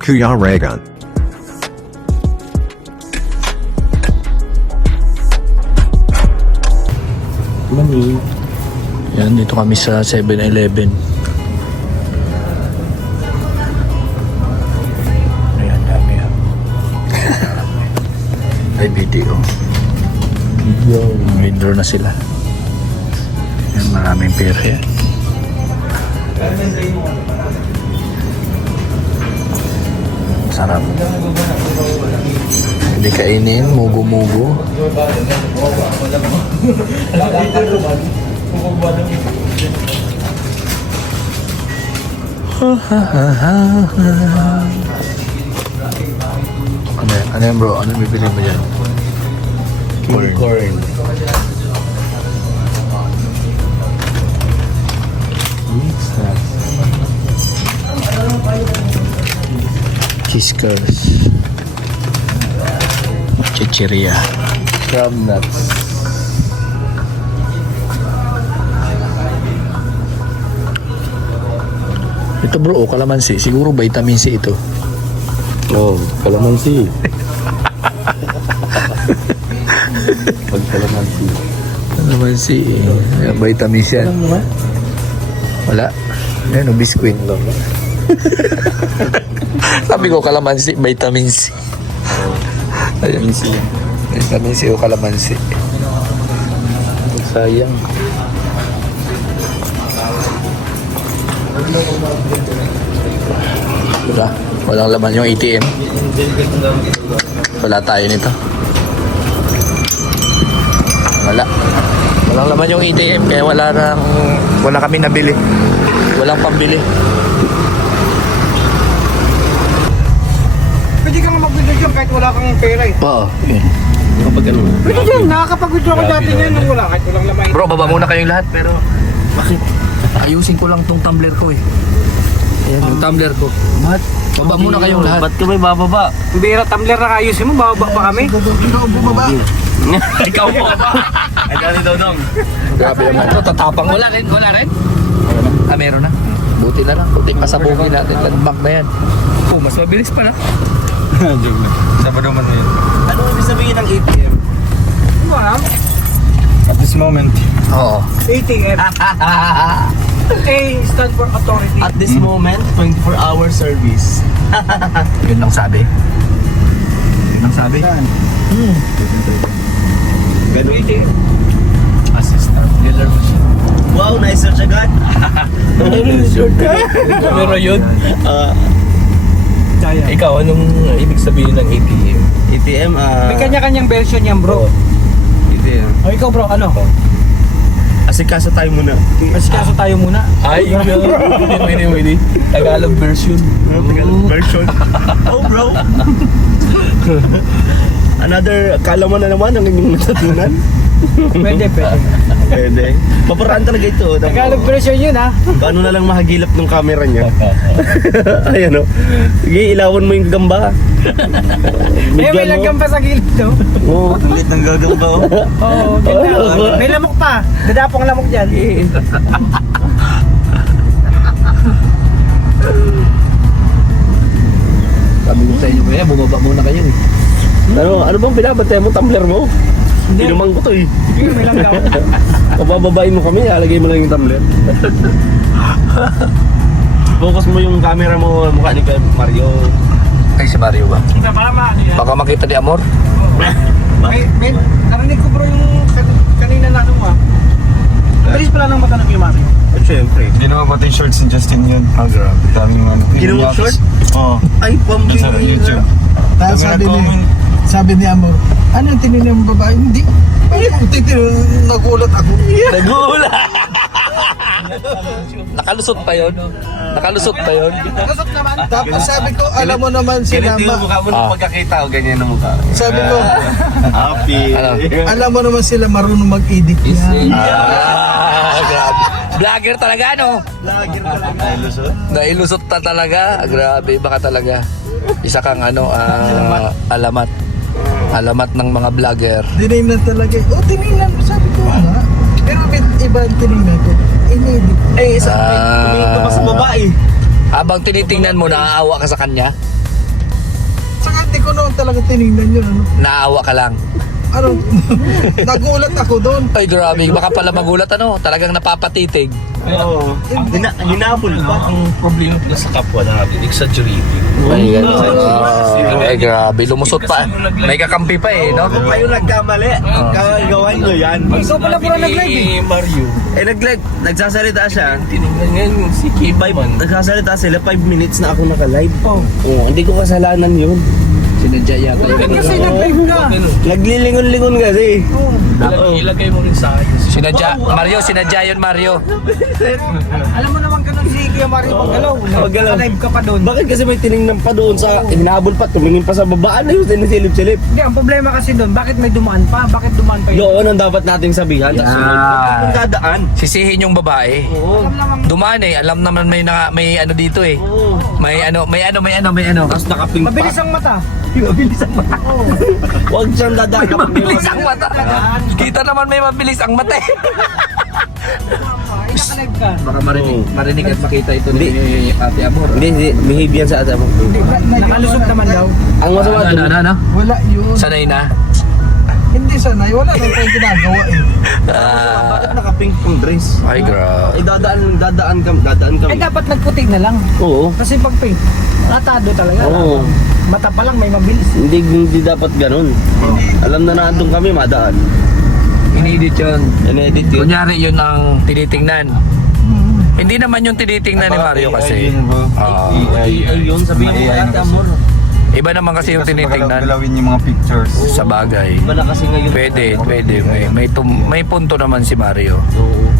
Kuya Reagan. Mami. Yan, dito kami sa 7-Eleven. Ayan, dami yan. Ay, video. Withdraw na sila. Yan, maraming pera yan. Sarap. Hindi kainin, mugo-mugo. Ano yan? Ano yan bro? Ano bibili mo dyan? Corn. Kiskers. Chichiria. Crab nuts. Ito bro, kalamansi. Siguro vitamin C ito. Oh, kalamansi. Pag kalamansi. Kalamansi. Vitamin C yan. Wala. Ayan o, biskwit. Sabi ko kalamansi, vitamin C. Vitamin C. Vitamin C o kalamansi. Sayang. Wala. Walang laman yung ATM. Wala tayo nito. Wala. Walang laman yung ATM kaya wala kami nabili. Walang pambili. Pwede kang mag-withdraw dyan kahit wala kang pera eh. Oo. Kapag ano. Pwede dyan, nakakapag-withdraw ko dati yan nung wala kahit walang lamay. Bro, baba muna kayong lahat pero bakit? Ayusin ko lang tong tumbler ko eh. Ayan yung tumbler ko. Ba't? Baba muna kayong lahat. Ba't ka may bababa? Bira, tumbler na ayusin mo, bababa pa kami. Ikaw bumaba. Ikaw bumaba. Ay, dali daw dong. Grabe naman ito, tatapang. Wala rin? Ah, meron na. Buti na lang. Kunting pasabugin natin. Landmark na yan. Oh, mas mabilis pa na. Joke na. Saan ba naman yun? Ano ibig sabihin ng ATM? Ano alam? At this moment. Oo. ATM. A stand for authority. At this moment, 24-hour service. Yun lang sabi. Yun lang sabi. Ganun. ATM. Assistant dealer machine. Wow, nice search agad. Pero yun, Kaya. ikaw, anong ibig sabihin ng ATM? ATM, May kanya-kanyang version yan bro. ATM. O ikaw bro, ano? Asikaso tayo muna. Masikaso tayo muna. Ay, wait. Tagalog version. Tagalog version. Oh, bro. Another kalaman na naman ang inyong natutunan. Pwede. Pwede. Paparaan talaga ito. Tagalog version yun ha. Paano na lang mahagilap ng camera niya? Ayan o. Sige, ilawan mo yung gamba. May langgam pa sa gilid no? Oo, ulit ng gagamba o. Oo, ganda. May lamok pa. Dadapong lamok dyan. Sabi ko sa inyo kaya, bumaba muna kayo eh. Ano bang pinabantay mo? Tumbler mo? Hindi. Inuman ko to eh. May langgam. Pabababain mo kami, alagay mo lang yung tumbler. Focus mo yung camera mo, mukha ni Mario. Ay, si Mario ba? Kita para maano yan. Baka makita ni Amor. May, narinig ko bro yung kanina na ano ah. Bilis pala nang matanong yung Mario. At syempre. Ginawa pati yung shorts ni Justin yun. Ah, grabe. Daming ano. Ginawa short? Oo. Ay, pambili. Sa YouTube. Tapos sabi ni Amor, ano tinignan mo babae? Hindi. Nagulat ako. Nagula! Nakalusot pa yun. Nakalusot pa yun. Nasot naman. Tapos sabi ko, alam mo naman sila, Ganito yung mukha mo nung pagkakita ko, ganyan ang mukha. sabi ko, Happy. Ano? alam mo naman sila marunong mag-edit yan. Grabe. Vlogger talaga, no? Lagir talaga. Ay, lusot. Nailusot na talaga. Grabe, baka talaga. Isa kang alamat. Alamat ng mga vlogger. Tinignan talaga. Tinignan mo. Sabi ko nga. Pero iba ang tinignan ko. Inedit. Eh, isa tumingin ka pa sa babae. Habang tinitingnan mo, naaawa ka sa kanya. hindi ko noon talaga tinignan yun. Ano? Naawa ka lang. Ano? Nagulat ako doon. Ay, grabe. Baka pala magulat ano. Talagang napapatitig. Oo. Hinabol pa. Ang problema pala sa kapwa natin, exaggerating. Ay, grabe. Lumusot pa. May kakampi pa eh, no? Ako pa yung nagkamali. Gagawan nyo yan. Ikaw pala pura nag-live eh. Mario, Nagsasalita siya. tinignan ngayon si Kim man. Nagsasalita sila, 5 minutes na ako naka-live. Oo, hindi ko kasalanan yun. Sinadya yata yun. Kasi nag-live ka. Naglilingon-lingon kasi. Ilagay mo rin sa ayos. Sinadya. Mario, sinadya yun, Mario. Alam mo naman ganun si Kuya Mario Paggalaw. Paggalaw. Live ka pa doon. Bakit kasi may tinignan pa doon sa hinabol pa, tumingin pa sa babaan na yun, sinisilip-silip. Hindi, ang problema kasi doon, bakit may dumaan pa? Bakit dumaan pa yun? Yun ang dapat nating sabihan. Yeah. Kung dadaan. Sisihin yung babae. Oo. Alam naman, Dumaan eh. Alam naman may ano dito eh. Oo. May ano. Tapos nakaping pa. mabilis ang mata. Mabilis ang mata. Huwag siyang dadaan. Mabilis ang mata. Kita naman may mabilis ang mata eh. Ay, naka-live ka. Baka marinig at makita ito ni Ate Amor. Hindi, behave yan sa ata mo. Nakalusot naman daw. Ang masama doon. Ano? Wala yun. Sanay na. Hindi sanay. Wala nang tayong ginagawa eh. Bakit nakapink pang dress? Ay, grabe. Eh, dadaan kami. Eh, dapat nagputi na lang. Oo. Kasi pag pink, ratado talaga. Oo. Mata pa lang may mabilis. Hindi dapat ganun. Alam na nandun kami, madaan. Inedit yun. In-edit yun. Kunyari yun ang tinitingnan. Hindi naman yung tinitingnan ni Mario kasi. Ay, yun, sabihin mo AI ate na Amor. Iba naman kasi yung tinitingnan Galawin yung mga pictures. sa bagay. Iba na kasi ngayon. Pwede. May punto naman si Mario. Oo.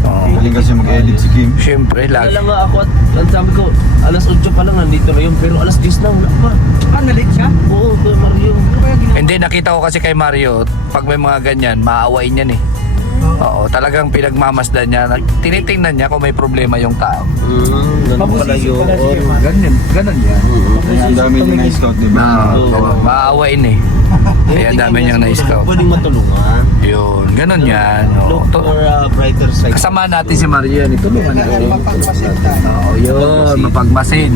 Oo. Galing kasi mag-edit si Kim. Siyempre, Kaya lagi. lang nga ako at ang sabi ko, alas 8 pa lang nandito na yun, pero alas 10 na, wala pa. Ah, na-late siya? Oo, Kuya Mario. Hindi, nakita ko kasi kay Mario, pag may mga ganyan, maaawain yan eh. Oo, talagang pinagmamasdan niya. Tinitingnan niya kung may problema yung tao. Ganun pala yun. Ganun yan. Kaya ang dami niya na-scout, di ba? Maaawain eh. Kaya ang dami niyang na-scout. Pwedeng matulungan. Yun, ganun yan. Oo. Look for a brighter side. Kasama natin si Mario yan. Tulungan natin. Mapagpasin tayo. Oo, yun. Mapagmasin.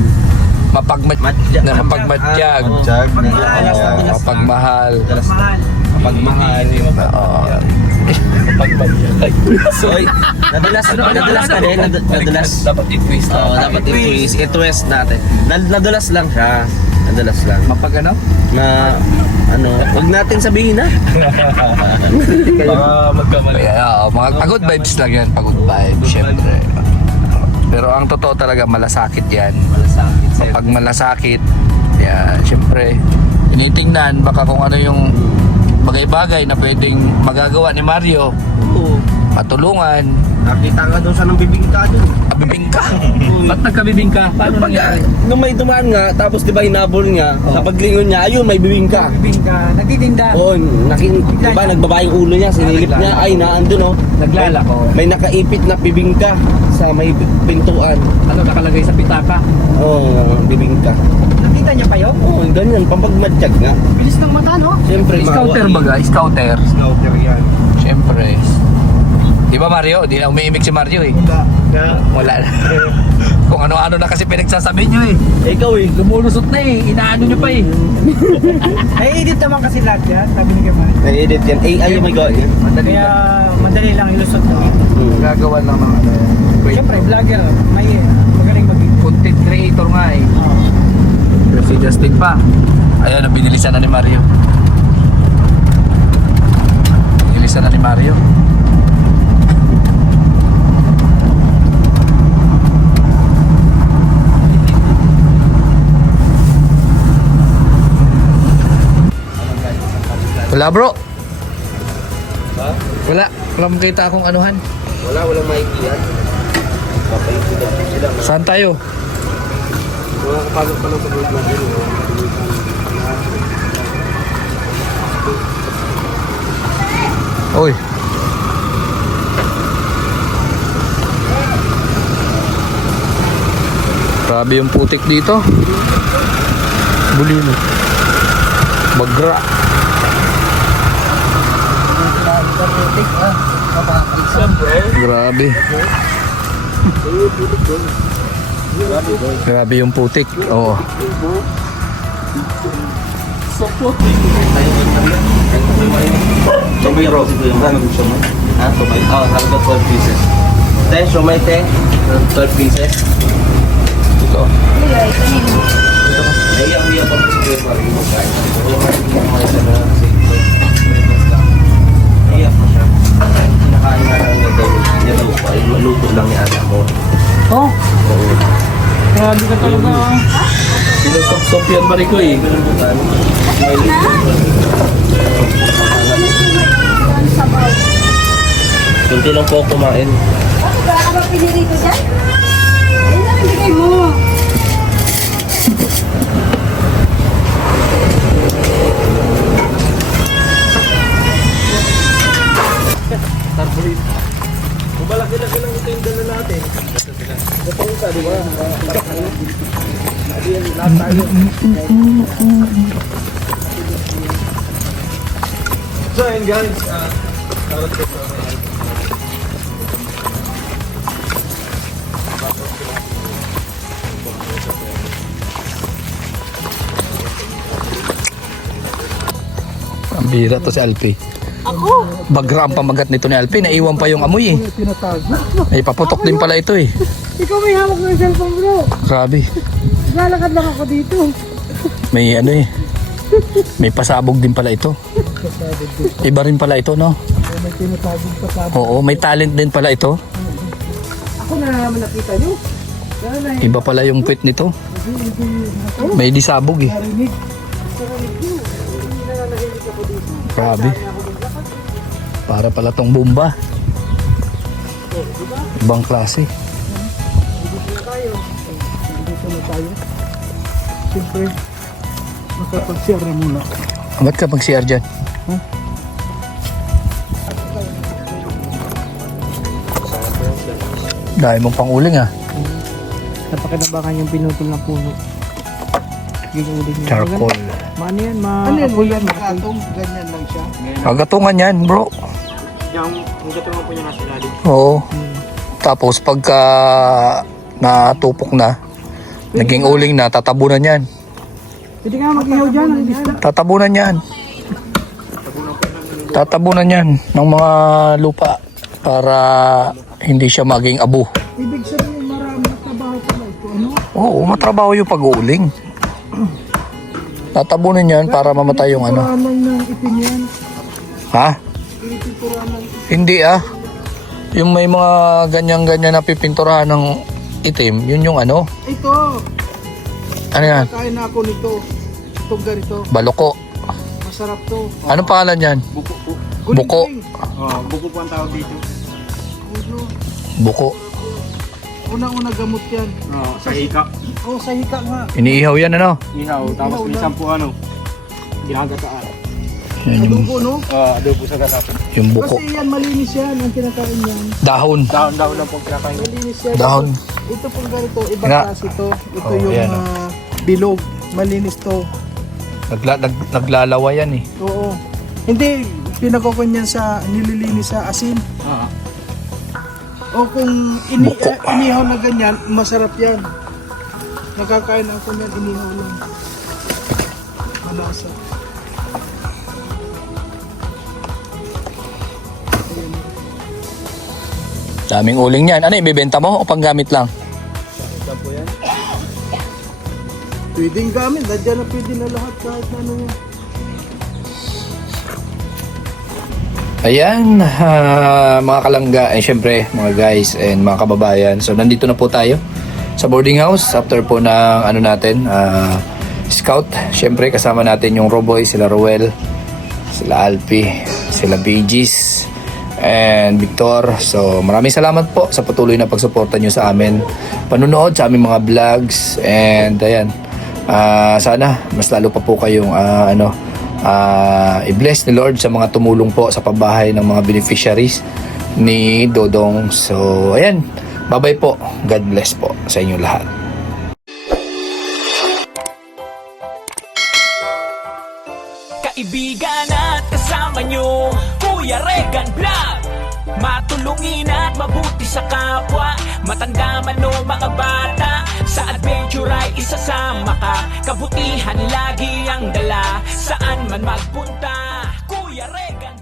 Mapagmatyag. Chag. Mapagmahal. Mahal. Pagmahal. Oo. So, nadulas ka din, nadulas. Dapat i-twist. Oo, dapat i-twist natin. Nadulas lang siya. Nadulas lang. Mapag ano? Na, huwag natin sabihin na. Baka magkamali. Oo, mga pagod vibes lang yan. Pagod vibes, syempre. Pero ang totoo talaga, malasakit yan. Pag malasakit, yan, syempre, tinitingnan baka kung ano yung bagay-bagay na pwedeng magagawa ni Mario, Oo. matulungan. Nakita nga daw siya ng bibingka doon. Abibing ka? Ba't nagkabibing ka? Paano nangyari? Nung may dumaan nga, tapos di ba hinabol niya, sa paglingon niya, ayun, may bibingka. Bibingka, nagtitinda. Oo, di ba, nagbaba yung ulo niya, sinilip niya, ay, naandun, oh. Naglalako. May nakaipit na bibingka sa may pintuan. Ano nakalagay sa pitaka? Oo, bibingka. Nakita niya pa yun? Oo, ganyan, pampagmadjag nga. Bilis ng mata, no? Siyempre, Scouter maawa. baga? Scouter. Scouter yan. Siyempre. Di ba Mario? Di na umiimik si Mario eh. Wala na. Kung ano-ano na kasi pinagsasabi nyo eh. Ikaw eh. Lumulusot na eh. Inaano nyo pa eh. Ay-edit naman kasi lahat yan, sabi ni Kuya Mario. Na-edit yan. AI yung may gawin yan. Kaya madali lang ilusot na ito. Gagawa ng mga ano. Siyempre, vlogger, may magaling mag-edit. Content creator nga eh. Pero si Justin pa. Ayun, binilisan na ni Mario. Binilisan na ni Mario. Wala bro. Wala. Wala makita akong anuhan. Walang maikiyan. Papaikutan sila. Saan tayo? Mga kapagod pa lang sa vlog natin. Oy. Grabe yung putik dito. Bulino. Bagra. Grabe. Grabe yung putik. Oo. So puti. Sumay rosy ko yung ano gusto mo? Ah, sumay. Oh, talaga 12 pieces. Te, sumay te. 12 pieces. Ito. Naiyak-iyak pa si Kuya Marie mo guys. Naiyak pa siya. Nakain na lang niya daw pa. Luto lang ni anak mo. Oh, Oo. grabe ka talaga. Sinusop-sop yan Marie ko eh. Kunti lang po ako kumain. Wala ka ba pinirito dyan? Yan lang ibigay mo. Malaki-laki lang ito yung dala natin. Ito yung sa, di ba? Lahat tayo. So ayun guys, tarot ko sa Ang bira to si Alpi. Ako? Bagra ang pamagat nito ni Alpi. Naiwan pa yung amoy eh. Tinatago. Ay, paputok din pala ito eh. Ikaw may hawak ng cellphone bro. Grabe. Lalakad lang ako dito. May ano eh. May pasabog din pala ito. Iba rin pala ito, no? May tinatagong pasabog. Oo, may talent din pala ito. Ako na naman nakita nyo. Kaya na Iba pala yung puwit nito. May disabog eh. narinig. Narinig nyo. Hindi na narinig ako dito. Grabe. Para pala tong bomba. Ibang klase. Dito na tayo. Dito na tayo. Siyempre, makapag-share na muna. Ba't ka mag-CR dyan? Dahil mong panguling ah. Napakinabangan yung pinutol na puno. Yung uling niya. Charcoal. Maano yan? Ano yan? Yan makatong. Ganyan lang siya. Agatungan yan bro. Yung gatungan po niya nasa lalim. Oo. Tapos pagka natupok na, naging uling na, tatabunan yan. Pwede ka mag-ihaw dyan. Ang lista. Tatabunan yan. Tatabunan yan ng mga lupa para hindi siya maging abo. Ibig sabihin marami na trabaho pala ito. Ano? Oo, matrabaho yung pag-uuling. Tatabunan yan para mamatay yung ano. Pinturanan ng itim yan. Ha? Pinipinturanan. Hindi ah. Yung may mga ganyan-ganyan na pipinturahan ng itim, yun yung ano. Ito. Ano yan? Kain na ako nito. Itong ganito. Baloko. Masarap to. Anong pangalan yan? Buko po. Buko. Buko po ang tawag dito. Ulo. Buko. Una-una gamot yan. Sa hika. Oh, sa hika nga. Iniihaw yan ano? Ihaw. Tapos minsan po ginagataan. Yan yung, Adobo, no? Adobo sa gatapan. yung buko. Kasi yan, malinis yan. Ang kinakain yan. Dahon. Dahon-dahon lang po kinakain. Malinis yan. Dahon. Ito pong ganito. Ibang Nga. klase to. Ito Oh, yung yan, bilog. Malinis to. Naglalawa yan eh. Oo. Hindi, pinagkukon yan sa nililinis sa asin. O kung Buko. inihaw na ganyan, masarap yan. Nakakain ako yan, inihaw lang. Malasa. Daming uling yan. Ano, ibebenta mo o panggamit lang? Pwedeng gamit, nandiyan na pwede na lahat kahit ano yan. Ayan, mga kalangga, syempre mga guys and mga kababayan. So nandito na po tayo sa boarding house after po ng ano natin, scout. Syempre kasama natin yung Roboy, sila Roel, sila Alpi, sila Bigis, and Victor. So maraming salamat po sa patuloy na pagsuporta nyo sa amin, panunood sa aming mga vlogs, and ayan, sana mas lalo pa po kayong i-bless ni Lord sa mga tumulong po sa pabahay ng mga beneficiaries ni Dodong. So ayan, bye-bye po, God bless po sa inyo lahat. Kaibigan at kasama nyo, Kuya Regan Vlog. Matulungin at mabuti sa kapwa, matanda man o mga bata, sa adventure ay isa sa kasama ka. Kabutihan lagi ang dala, saan man magpunta, Kuya Regan.